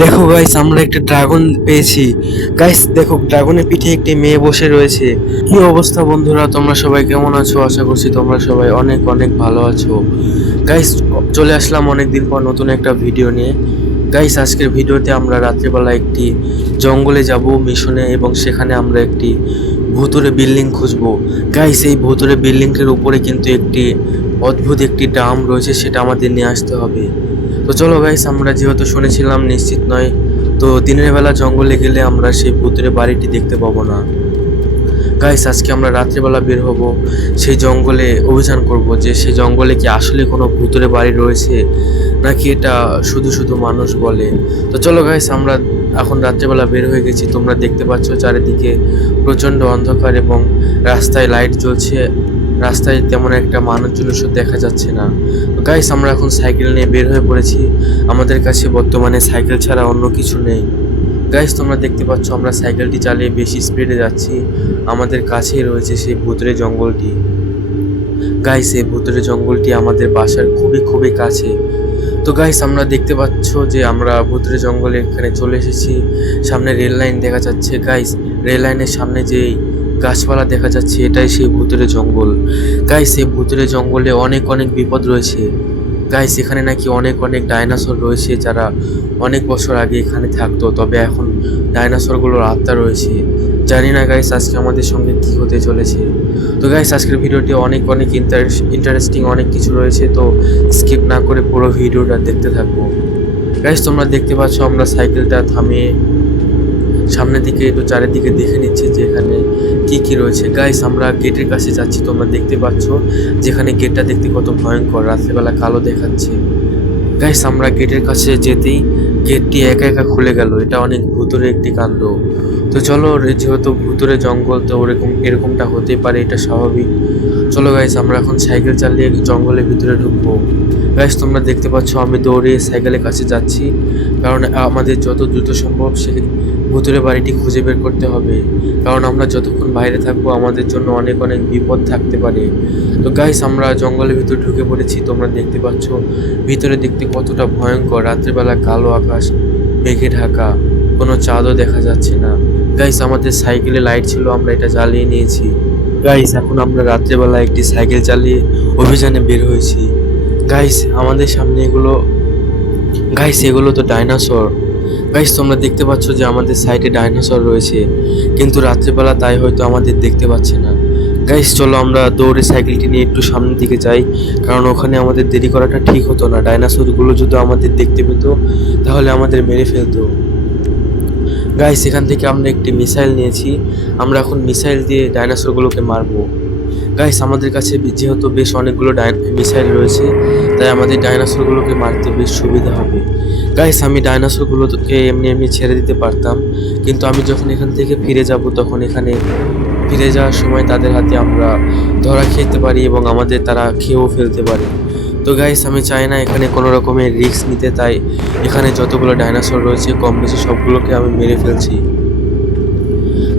দেখো গাইস আমরা একটা ড্রাগন পেয়েছি। গাইস দেখো ড্রাগনের পিঠে একটি মেয়ে বসে রয়েছে। কি অবস্থা বন্ধুরা? তোমরা সবাই কেমন আছো? আশা করছি তোমরা সবাই অনেক অনেক ভালো আছো। গাইস চলে আসলাম অনেক দিন পর নতুন একটা ভিডিও নিয়ে। গাইস আজকের ভিডিওতে আমরা রাত্রিবেলা একটি জঙ্গলে যাব, মিশনে, এবং সেখানে আমরা একটি ভুতুরে বিল্ডিং খুঁজবো। গাইস এই ভুতুরে বিল্ডিংটির উপরে কিন্তু একটি অদ্ভুত একটি ড্রাম রয়েছে, সেটা আমাদের নিয়ে আসতে হবে। তো চলো গাইস আমরা যেহেতু শুনেছিলাম নিশ্চিত নয়, তো দিনের বেলা জঙ্গলে গেলে আমরা সেই ভূতের বাড়িটি দেখতে পাবো না। গাইস আজকে আমরা রাত্রিবেলা বের হব, সেই জঙ্গলে অভিযান করব যে সেই জঙ্গলে কি আসলে কোনো ভূতের বাড়ি রয়েছে, নাকি এটা শুধু শুধু মানুষ বলে। তো চলো গাইস আমরা এখন রাত্রিবেলা বের হয়ে গেছি, তোমরা দেখতে পাচ্ছ চারিদিকে প্রচণ্ড অন্ধকার এবং রাস্তায় লাইট জ্বলছে। রাস্তায় তেমন একটা মানুষজনও দেখা যাচ্ছে না। গাইস আমরা এখন সাইকেল নিয়ে বের হয়ে পড়েছি। আমাদের কাছে বর্তমানে সাইকেল ছাড়া অন্য কিছু নেই। গাইস তোমরা দেখতে পাচ্ছ আমরা সাইকেলটি চালিয়ে বেশি স্পিডে যাচ্ছি। আমাদের কাছেই রয়েছে সেই ভুতুরে জঙ্গলটি। গাইস এই ভুতুরে জঙ্গলটি আমাদের বাসার খুবই খুবই কাছে। তো গাইস আমরা দেখতে পাচ্ছ যে আমরা ভুতুরে জঙ্গলে এখানে চলে এসেছি। সামনে রেল লাইন দেখা যাচ্ছে। গাইস রেল লাইনের সামনে যেই গাছপালা দেখা যাচ্ছে, এটাই সেই ভুতুরে জঙ্গল। গাইস এই ভুতুরে জঙ্গলে অনেক অনেক বিপদ রয়েছে। গাইস এখানে নাকি অনেক অনেক ডাইনোসর রয়েছে যারা অনেক বছর আগে এখানে থাকতো, তবে এখন ডাইনোসরগুলোর আত্মা রয়েছে। জানি না গাইস আজকে আমাদের সঙ্গে কি হতে চলেছে। তো গাইস আজকের ভিডিওটি অনেক অনেক ইন্টারেস্টিং অনেক কিছু রয়েছে, তো স্কিপ না করে পুরো ভিডিওটা দেখতে থাকব গাইস তোমরা দেখতে পাচ্ছ আমরা সাইকেলটা থামিয়ে সামনের দিকে একটু চারিদিকে দেখে নিচ্ছি যে এখানে কী কি রয়েছে। গাইস আমরা গেটের কাছে যাচ্ছি, তোমরা দেখতে পাচ্ছ যেখানে গেটটা দেখতে কত ভয়ঙ্কর, রাত্রেবেলা কালো দেখাচ্ছে। গাইস আমরা গেটের কাছে যেতেই গেটটি একা একা খুলে গেল, এটা অনেক ভুতুরে একটি কাণ্ড। তো চলো যেহেতু ভুতুরে জঙ্গল, তো ওরকম, এরকমটা হতে পারে, এটা স্বাভাবিক। চলো গাইস আমরা এখন সাইকেল চালিয়ে জঙ্গলের ভিতরে ঢুকবো। গাইস তোমরা দেখতে পাচ্ছ, আমি দৌড়ে সাইকেলের কাছে যাচ্ছি, কারণ আমাদের যত দ্রুত সম্ভব সে ভুতুরে বাড়িটি খুঁজে বের করতে হবে। কারণ আমরা যতক্ষণ বাইরে থাকব, আমাদের জন্য অনেক অনেক বিপদ থাকতে পারে। তো গাইস আমরা জঙ্গলের ভিতরে ঢুকে পড়েছি। তোমরা দেখতে পাচ্ছ ভিতরে দেখতে কতটা ভয়ঙ্কর। রাত্রেবেলা কালো আকাশ, মেঘে ঢাকা, কোনো চাঁদও দেখা যাচ্ছে না। গাইস আমাদের সাইকেলে লাইট ছিল, আমরা এটা জ্বালিয়ে নিয়েছি। গাইস এখন আমরা রাত্রেবেলা একটি সাইকেল চালিয়ে অভিযানে বের হয়েছি। গাইস আমাদের সামনে এগুলো গাইস এগুলো তো ডাইনোসর গাইস তোমরা দেখতে পাচ্ছ যে আমাদের সাইডে ডাইনোসর রয়েছে, কিন্তু রাত্রিবেলা তাই হয়তো আমাদের দেখতে পাচ্ছে না। গাইস চলো আমরা দৌড়ে সাইকেলটি নিয়ে একটু সামনের দিকে যাই, কারণ ওখানে আমাদের দেরি করাটা ঠিক হতো না। ডাইনোসরগুলো যদি আমাদের দেখতে পেত, তাহলে আমাদের মেরে ফেলতো। গাইস এখান থেকে আমরা একটি মিসাইল নিয়েছি। আমরা এখন মিসাইল দিয়ে ডাইনোসরগুলোকে মারবো। গাইস আমাদের কাছে যেহেতু বেশ অনেকগুলো মিসাইল রয়েছে তাই আমাদের ডাইনোসরগুলোকে মারতে বেশ সুবিধা হবে। গাইস আমি ডাইনোসরগুলোকে এমনি এমনি ছেড়ে দিতে পারতাম, কিন্তু আমি যখন এখান থেকে ফিরে যাব, তখন এখানে ফিরে যাওয়ার সময় তাদের হাতে আমরা ধরা খেতে পারি এবং আমাদের তারা খেয়েও ফেলতে পারে। তো গাইস আমি চাই না এখানে কোনো রকমের রিস্ক নিতে, তাই এখানে যতগুলো ডাইনোসর রয়েছে কম বেশি সবগুলোকে আমি মেরে ফেলছি।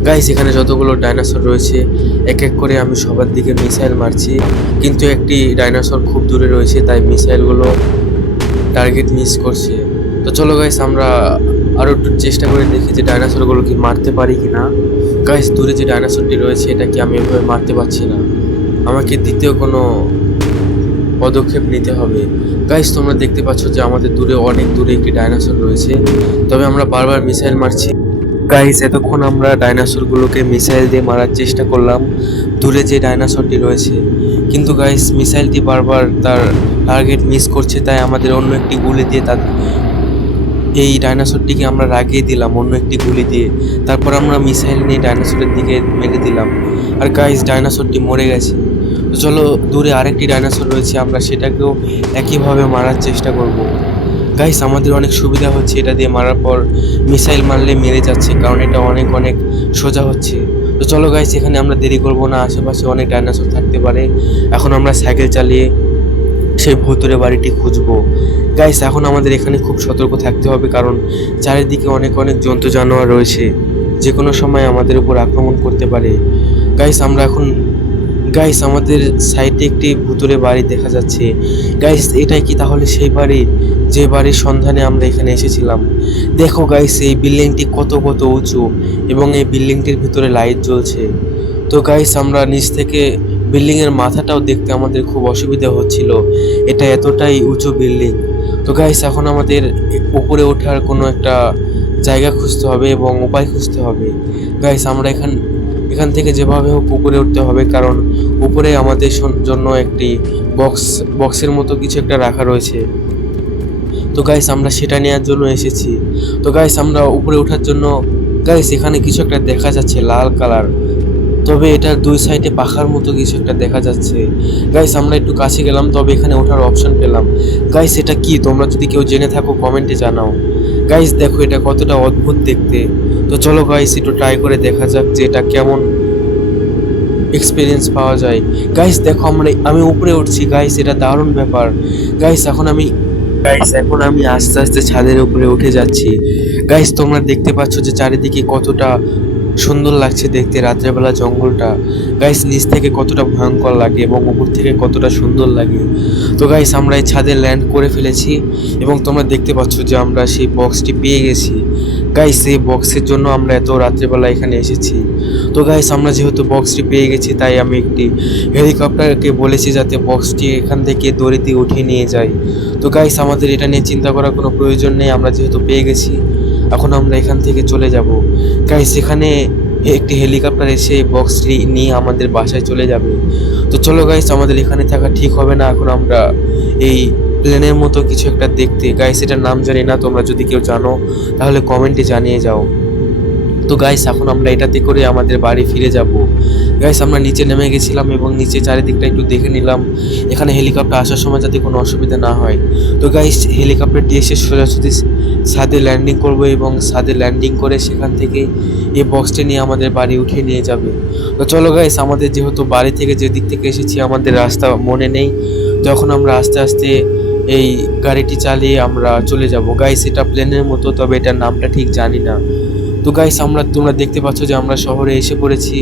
গাইস এখানে যতগুলো ডাইনোসর রয়েছে এক এক করে আমি সবার দিকে মিসাইল মারছি। কিন্তু একটি ডাইনোসর খুব দূরে রয়েছে, তাই মিসাইলগুলো টার্গেট মিস করছে। তো চলো গাইস আমরা আরও একটু চেষ্টা করে দেখি যে ডাইনোসরগুলো কি মারতে পারি কি না গাইস দূরে যে ডাইনোসরটি রয়েছে, এটা কি আমি এভাবে মারতে পারছি না? আমাকে দ্বিতীয় কোনো পদক্ষেপ নিতে হবে। গাইস তোমরা দেখতে পাচ্ছ যে আমাদের দূরে অনেক দূরে একটি ডাইনোসর রয়েছে। তবে আমরা বারবার মিসাইল মারছি। গাইস এতক্ষণ আমরা ডাইনোসরগুলোকে মিসাইল দিয়ে মারার চেষ্টা করলাম। দূরে যে ডাইনোসরটি রয়েছে। কিন্তু গাইস মিসাইলটি বারবার তার টার্গেট মিস করছে, তাই আমাদের অন্য একটি গুলি দিয়ে তার এই ডাইনোসরটিকে আমরা রাগিয়ে দিলাম অন্য একটি গুলি দিয়ে। তারপর আমরা মিসাইল নিয়ে ডাইনোসরের দিকে মেরে দিলাম। আর গাইস ডাইনোসরটি মরে গেছে। চলো দূরে আরেকটি ডাইনোসর রয়েছে, আমরা সেটাকেও একইভাবে মারার চেষ্টা করব। গাইস আমাদের অনেক সুবিধা হচ্ছে এটা দিয়ে মারার পর মিসাইল মারলে মেরে যাচ্ছে, কারণ এটা অনেক অনেক সোজা হচ্ছে। তো চলো গাইস এখানে আমরা দেরি করব না, আশেপাশে অনেক ডাইনোসর থাকতে পারে। এখন আমরা সাইকেল চালিয়ে সেই ভুতুরে বাড়িটি খুঁজবো। গাইস এখন আমাদের এখানে খুব সতর্ক থাকতে হবে, কারণ চারিদিকে অনেক অনেক জন্তু জানোয়ার রয়েছে। যে কোনো সময় আমাদের উপর আক্রমণ করতে পারে। গাইস আমরা এখন গাইস আমাদের সাইডে একটি ভুতুরে বাড়ি দেখা যাচ্ছে। গাইস এটাই কি তাহলে সেই বাড়ি? যে বাড়ির সন্ধানে আমরা এখানে এসেছিলাম। দেখো গাইস এই বিল্ডিংটি কত কত উঁচু এবং এই বিল্ডিংটির ভিতরে লাইট জ্বলছে। তো গাইস আমরা নিচ থেকে বিল্ডিং এর মাথাটাও দেখতে আমাদের খুব অসুবিধা হচ্ছিল। এটা এতটাই উঁচু বিল্ডিং তো গাইস এখন আমাদের উপরে ওঠার কোনো একটা জায়গা খুঁজতে হবে এবং উপায় খুঁজতে হবে। গাইস আমরা এখান এখান থেকে যেভাবে হোক উপরে উঠতে হবে, কারণ উপরে আমাদের জন্য একটি বক্স বক্সের মতো কিছু একটা রাখা রয়েছে। তো গাইস আমরা সেটা নেওয়ার জন্য এসেছি। তো গাইস আমরা উপরে ওঠার জন্য গাইস এখানে কিছু একটা দেখা যাচ্ছে লাল কালার। তবে এটার দুই সাইডে পাখার মতো কিছু একটা দেখা যাচ্ছে। গাইস আমরা একটু কাছে গেলাম, তবে এখানে ওঠার অপশন পেলাম। গাইস এটা কি? তোমরা যদি কেউ জেনে থাকো কমেন্টে জানাও। গাইস দেখো এটা কতটা অদ্ভুত দেখতে। তো চলো গাইস একটু ট্রাই করে দেখা যাক যে এটা কেমন এক্সপিরিয়েন্স পাওয়া যায়। গাইস দেখো আমরা আমি উপরে উঠছি। গাইস এটা দারুণ ব্যাপার। গাইস এখন আমি গাইস এখন আমি আস্তে আস্তে ছাদের উপরে উঠে যাচ্ছি। গাইস তোমরা দেখতে পাচ্ছ যে চারিদিকে কতটা সুন্দর লাগছে দেখতে রাত্রেবেলা জঙ্গলটা। গাইস নিচ থেকে কতটা ভয়ঙ্কর লাগে এবং উপর থেকে কতটা সুন্দর লাগে। তো গাইস আমরা এই ছাদে ল্যান্ড করে ফেলেছি এবং তোমরা দেখতে পাচ্ছ যে আমরা সেই বক্সটি পেয়ে গেছি। গাইস এই বক্সের জন্য আমরা এত রাত্রেবেলা এখানে এসেছি। তো গাইস আমরা যেহেতু বক্সটি পেয়ে গেছি, তাই আমি একটি হেলিকপ্টারকে বলেছি যাতে বক্সটি এখান থেকে দড়ি দিয়ে উঠিয়ে নিয়ে যায়। তো গাইস আমাদের এটা নিয়ে চিন্তা করার কোনো প্রয়োজন নেই, আমরা যেহেতু পেয়ে গেছি। এখন আমরা এখান থেকে চলে যাব। গাইস সেখানে একটি হেলিকপ্টার এসে বক্সটি নিয়ে আমাদের বাসায় চলে যাবে। তো চলো গাইস আমাদের এখানে থাকা ঠিক হবে না। এখন আমরা এই প্লেনের মতো কিছু একটা দেখতে। গাইস এটার নাম জানি না, তোমরা যদি কেউ জানো, তাহলে কমেন্টে জানিয়ে যাও। তো গাইস এখন আমরা এটাতে করে আমাদের বাড়ি ফিরে যাব। গাইস আমরা নিচে নেমে গেছিলাম এবং নিচে চারিদিকটা একটু দেখে নিলাম। এখানে হেলিকপ্টার আসার সময় যাতে কোনো অসুবিধা না হয়। তো গাইস হেলিকপ্টারটি এসে সোজাসুজি ছাদে ল্যান্ডিং করবে এবং ছাদে ল্যান্ডিং করে সেখান থেকে এই বক্সটি নিয়ে আমাদের বাড়ি উঠিয়ে নিয়ে যাবে। তো চলো গাইস আমাদের যেহেতু বাড়ি থেকে যে দিক থেকে এসেছি, আমাদের রাস্তা মনে নেই। যখন আমরা আস্তে আস্তে এই গাড়িটি চালিয়ে আমরা চলে যাব। গাইস এটা প্লেনের মতো, তবে এটার নামটা ঠিক জানি না। তো গাইস আমরা তোমরা দেখতে পাচ্ছ যে আমরা শহরে এসে পড়েছি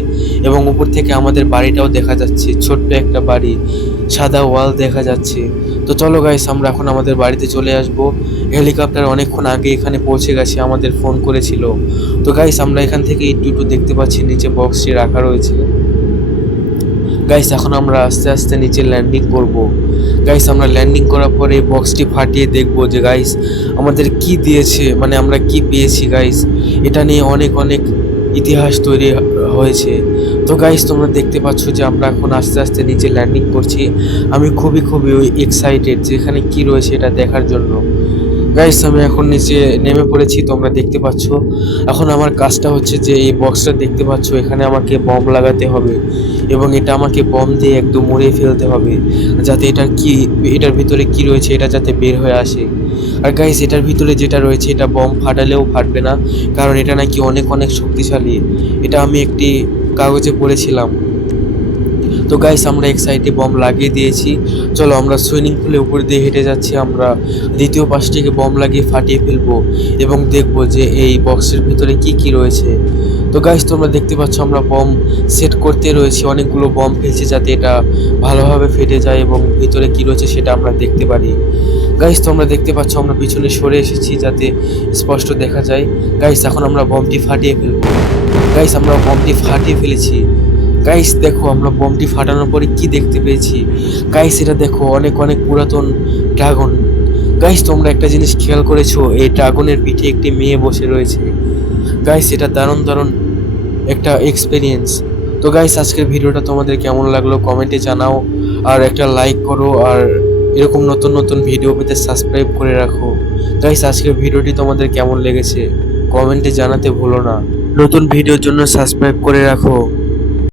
এবং উপর থেকে আমাদের বাড়িটাও দেখা যাচ্ছে, ছোট্ট একটা বাড়ি, সাদা ওয়াল দেখা যাচ্ছে। তো চলো গাইস আমরা এখন আমাদের বাড়িতে চলে আসব। হেলিকপ্টার অনেকক্ষণ আগে এখানে পৌঁছে গেছে, আমাদের ফোন করেছিল। তো গাইস আমরা এখান থেকে একটু একটু দেখতে পাচ্ছি, নিচে বক্সটি রাখা রয়েছে। গাইস এখন আমরা আস্তে আস্তে নিচে ল্যান্ডিং করব। গাইস আমরা ল্যান্ডিং করার পরে বক্সটি ফাটিয়ে দেখব যে গাইস আমাদের কি দিয়েছে মানে আমরা কি পেয়েছি গাইস এটা নিয়ে অনেক অনেক ইতিহাস তৈরি হয়েছে। তো গাইস তোমরা দেখতে পাচ্ছ যে, আমরা এখন আস্তে আস্তে নিচে ল্যান্ডিং করছি। আমি খুবই খুবই এক্সাইটেড যে, এখানে কি রয়েছে এটা দেখার জন্য। গাইস আমি এখন নিচে নেমে পড়েছি, তোমরা দেখতে পাচ্ছ। এখন আমার কাজটা হচ্ছে যে এই বক্সটা দেখতে পাচ্ছ, এখানে আমাকে বম লাগাতে হবে এবং এটা আমাকে বম দিয়ে একদম মরিয়ে ফেলতে হবে, যাতে এটার কি, এটার ভিতরে কি রয়েছে এটা যাতে বের হয়ে আসে। আর গাইস এটার ভিতরে যেটা রয়েছে, এটা বম ফাটালেও ফাটবে না, কারণ এটা নাকি অনেক অনেক শক্তিশালী। এটা আমি একটি কাগজে পড়েছিলাম। তো গাইস আমরা এক সাইডে বম লাগিয়ে দিয়েছি। চলো আমরা সুইমিং পুলের উপর দিয়ে হেঁটে যাচ্ছি, আমরা দ্বিতীয় পাশটিকে বম লাগিয়ে ফাটিয়ে ফেলব এবং দেখব যে এই বক্সের ভিতরে কি কি রয়েছে। তো গাইস তোমরা দেখতে পাচ্ছ আমরা বম সেট করতে রয়েছি, অনেকগুলো বম ফেলছি যাতে এটা ভালোভাবে ফেটে যায় এবং ভিতরে কি রয়েছে সেটা আমরা দেখতে পারি। গাইস তোমরা দেখতে পাচ্ছ আমরা পিছনে সরে এসেছি যাতে স্পষ্ট দেখা যায়। গাইস এখন আমরা বমটি ফাটিয়ে ফেলব। গাইস আমরা বমটি ফাটিয়ে ফেলেছি। গাইস দেখো, আমরা বোমটি ফাটানোর পরে কি দেখতে পেয়েছি? গাইস এটা দেখো, অনেক অনেক পুরাতন ড্রাগন গাইস তোমরা একটা জিনিস খেয়াল করেছ, এই ড্রাগনের পিঠে একটি মেয়ে বসে রয়েছে। গাইস এটা দারুণ দারুণ একটা এক্সপিরিয়েন্স তো গাইস আজকের ভিডিওটা তোমাদের কেমন লাগল কমেন্টে জানাও, আর একটা লাইক করো, আর এরকম নতুন নতুন ভিডিও পেতে সাবস্ক্রাইব করে রাখো। গাইস আজকের ভিডিওটি তোমাদের কেমন লেগেছে? কমেন্টে জানাতে ভুলো না। নতুন ভিডিওর জন্য সাবস্ক্রাইব করে রাখো।